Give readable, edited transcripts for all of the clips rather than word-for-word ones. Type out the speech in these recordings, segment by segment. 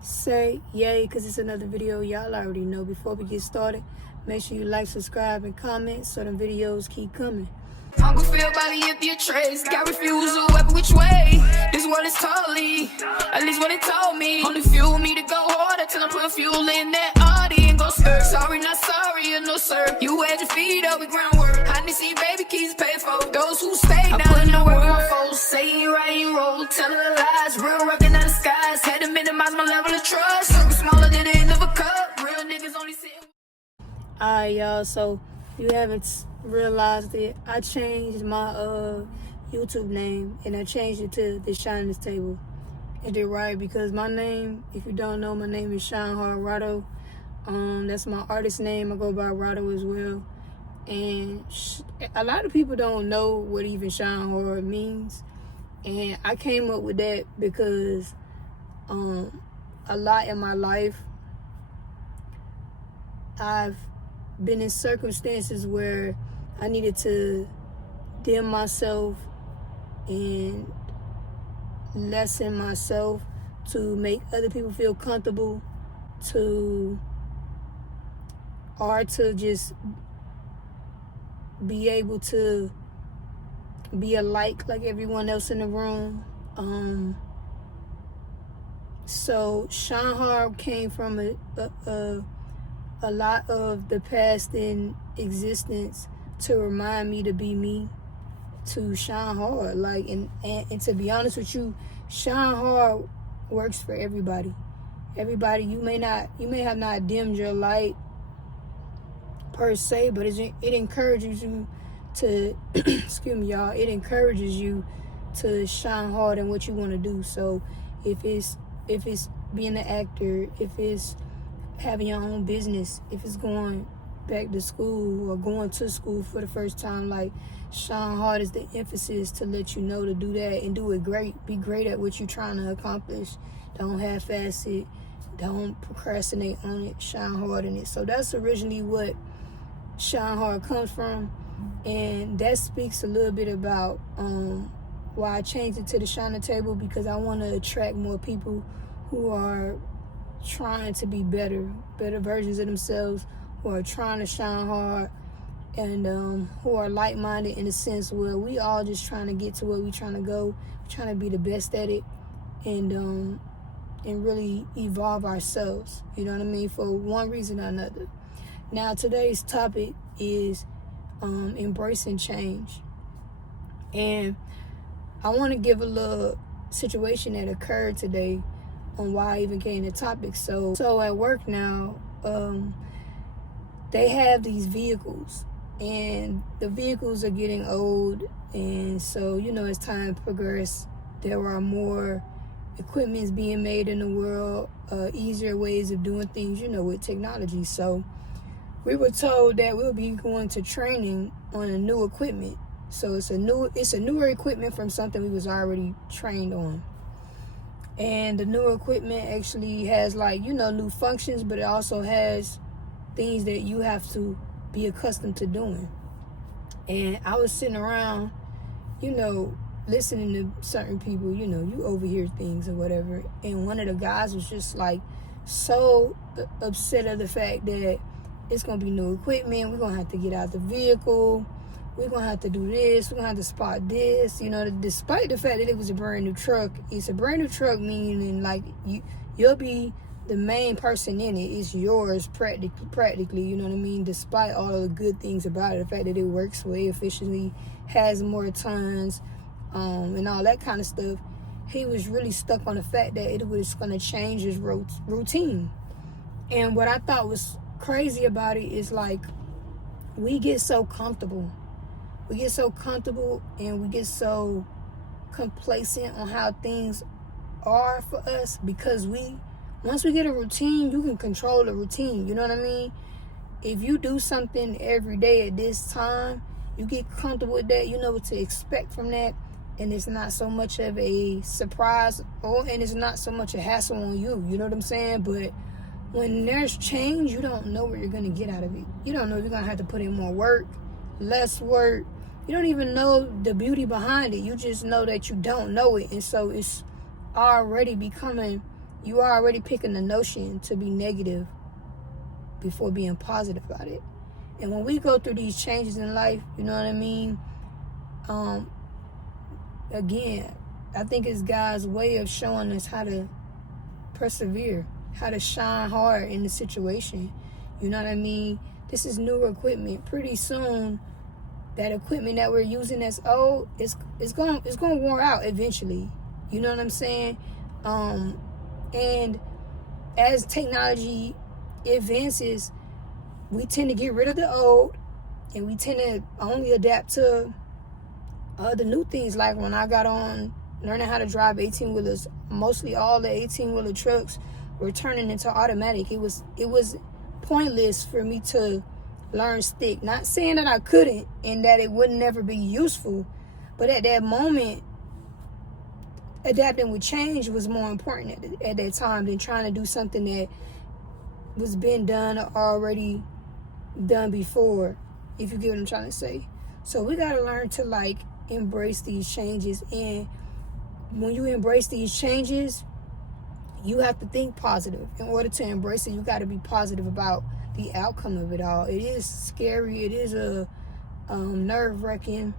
say yay, because it's another video. Y'all already know. Before we get started, make sure you like, subscribe, and comment so them videos keep coming. Uncle Phil body if you trace. Got refusal every which way. This one is totally, at least what it told me. Only fuel me to go harder till I put fuel in that Audi and go sir. Sorry, not sorry, or no sir. You had your feet up with groundwork. I didn't see baby keys pay for those who stay down. I put in the work on folks. Say you right and roll, telling the lies. Real working out the skies. Had to minimize my level of trust. Circle smaller than the end of a cup. Real niggas only sitting. Alright, y'all, so you haven't realized it. I changed my YouTube name, and I changed it to The Shinest Table. I did right because my name, if you don't know, my name is Sean Hard Rado. That's my artist name. I go by Rado as well. And a lot of people don't know what even Sean Hard means. And I came up with that because a lot in my life, I've been in circumstances where I needed to dim myself and lessen myself to make other people feel comfortable, or to just be able to be a like everyone else in the room. So Sean Hard came from a lot of the past in existence to remind me to be me, to shine hard. And to be honest with you, shine hard works for everybody. Everybody, you may have not dimmed your light per se, but it encourages you to excuse me, y'all, it encourages you to shine hard in what you want to do. So if it's being an actor, if it's having your own business, if it's going back to school or going to school for the first time, shine hard is the emphasis to let you know to do that and do it great. Be great at what you're trying to accomplish. Don't half-ass it. Don't procrastinate on it. Shine hard in it. So that's originally what shine hard comes from, and that speaks a little bit about why I changed it to The Shinest Table, because I want to attract more people who are trying to be better versions of themselves, who are trying to shine hard, and who are like-minded in a sense where we all just trying to get to where we trying to go. We're trying to be the best at it, and really evolve ourselves, you know what I mean, for one reason or another. Now today's topic is embracing change, and I want to give a little situation that occurred today on why I even came to topic. So at work now, they have these vehicles, and the vehicles are getting old, and so, as time progresses, there are more equipments being made in the world, easier ways of doing things, with technology. So we were told that we'll be going to training on a new equipment. So it's a newer equipment from something we was already trained on. And the newer equipment actually has new functions, but it also has things that you have to be accustomed to doing. And I was sitting around, listening to certain people, you overhear things or whatever. And one of the guys was just so upset of the fact that it's going to be new equipment. We're going to have to get out the vehicle. We're going to have to do this. We're going to have to spot this. Despite the fact that it was a brand new truck, it's a brand new truck, meaning you'll be the main person in it. It's yours practically, you know what I mean? Despite all of the good things about it, the fact that it works way efficiently, has more tons, and all that kind of stuff. He was really stuck on the fact that it was going to change his routine. And what I thought was crazy about it is we get so comfortable. We get so comfortable and we get so complacent on how things are for us, because once we get a routine, you can control the routine, you know what I mean? If you do something every day at this time, you get comfortable with that, you know what to expect from that, and it's not so much of a surprise, and it's not so much a hassle on you, you know what I'm saying? But when there's change, you don't know what you're going to get out of it. You don't know if you're going to have to put in more work, less work. You don't even know the beauty behind it. You just know that you don't know it. And so it's already becoming you are already picking the notion to be negative before being positive about it. And when we go through these changes in life, you know what I mean? Again, I think it's God's way of showing us how to persevere, how to shine hard in the situation. You know what I mean? This is newer equipment. Pretty soon, that equipment that we're using that's old, it's going to wear out eventually. You know what I'm saying? And as technology advances, we tend to get rid of the old, and we tend to only adapt to the new things. Like when I got on learning how to drive 18-wheelers, mostly all the 18-wheeler trucks were turning into automatic. It was pointless for me to learn stick. Not saying that I couldn't and that it would never be useful, but at that moment, adapting with change was more important at that time than trying to do something that was been done or already done before, if you get what I'm trying to say. So we got to learn to like embrace these changes, and when you embrace these changes, you have to think positive. In order to embrace it, you got to be positive about the outcome of it all. It is scary. It is a nerve-wracking,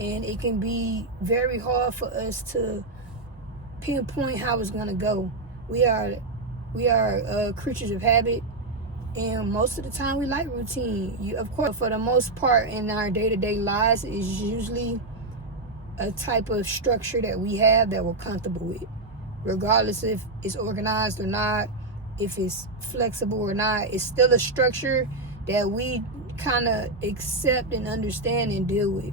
and it can be very hard for us to pinpoint how it's going to go. We are creatures of habit, and most of the time we like routine. Of course, for the most part in our day-to-day lives, is usually a type of structure that we have that we're comfortable with, regardless if it's organized or not, if it's flexible or not. It's still a structure that we kind of accept and understand and deal with.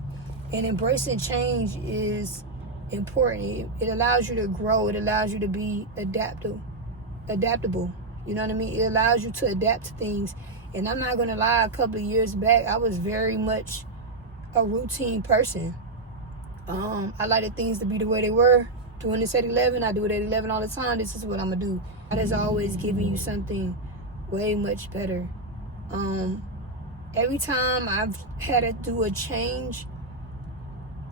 And embracing change is important. It allows you to grow. It allows you to be adaptable. You know what I mean? It allows you to adapt to things. And I'm not going to lie, a couple of years back, I was very much a routine person. I liked things to be the way they were. Doing this at 11, I do it at 11 all the time. This is what I'm going to do. God is always giving you something way much better. Every time I've had to do a change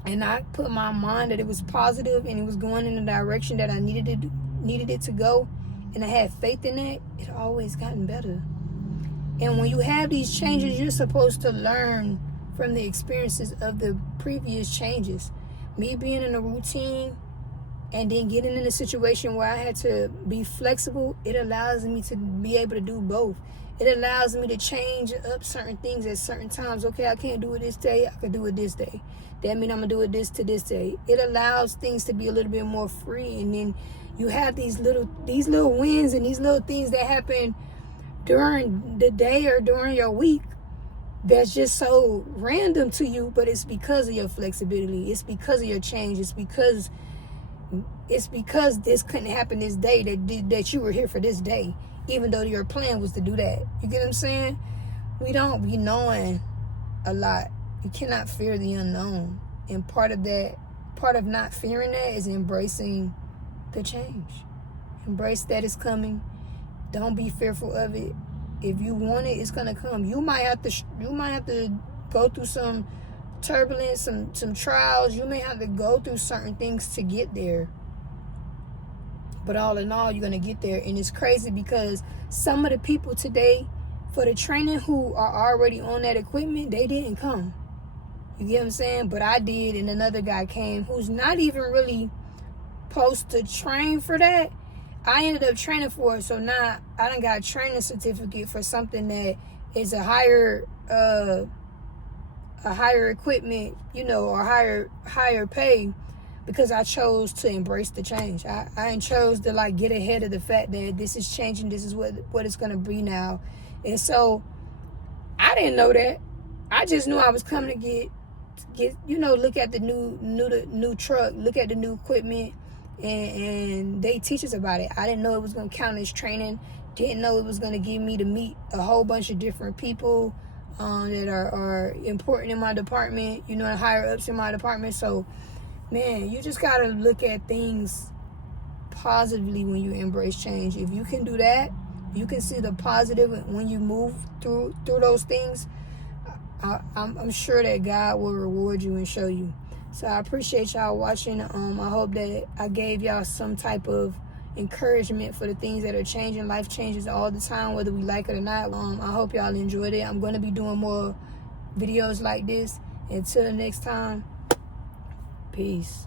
and I put my mind that it was positive and it was going in the direction that I needed it to go, and I had faith in that, it always gotten better. And when you have these changes, you're supposed to learn from the experiences of the previous changes. Me being in a routine and then getting in a situation where I had to be flexible, it allows me to be able to do both. It allows me to change up certain things at certain times. Okay, I can't do it this day, I can do it this day. That means I'm going to do it this to this day. It allows things to be a little bit more free, and then you have these little wins and these little things that happen during the day or during your week that's just so random to you, but it's because of your flexibility. It's because of your change. It's because this couldn't happen this day that you were here for this day, even though your plan was to do that. You get what I'm saying? We don't be knowing a lot. You cannot fear the unknown. And part of not fearing that is embracing the change. Embrace that it's coming. Don't be fearful of it. If you want it, it's gonna come. You might have to go through some turbulence, some trials. You may have to go through certain things to get there. But all in all, you're gonna get there. And it's crazy because some of the people today for the training who are already on that equipment, they didn't come. You get what I'm saying? But I did, and another guy came who's not even really supposed to train for that. I ended up training for it, so now I done got a training certificate for something that is a higher equipment, or higher pay, because I chose to embrace the change. I chose to get ahead of the fact that this is changing. This is what it's gonna be now, and so I didn't know that. I just knew I was coming to get look at the new truck, look at the new equipment. And they teach us about it. I didn't know it was going to count as training. Didn't know it was going to give me to meet a whole bunch of different people that are important in my department, higher ups in my department. So, man, you just got to look at things positively when you embrace change. If you can do that, you can see the positive when you move through those things. I'm sure that God will reward you and show you. So I appreciate y'all watching. I hope that I gave y'all some type of encouragement for the things that are changing. Life changes all the time, whether we like it or not. I hope y'all enjoyed it. I'm going to be doing more videos like this. Until next time, peace.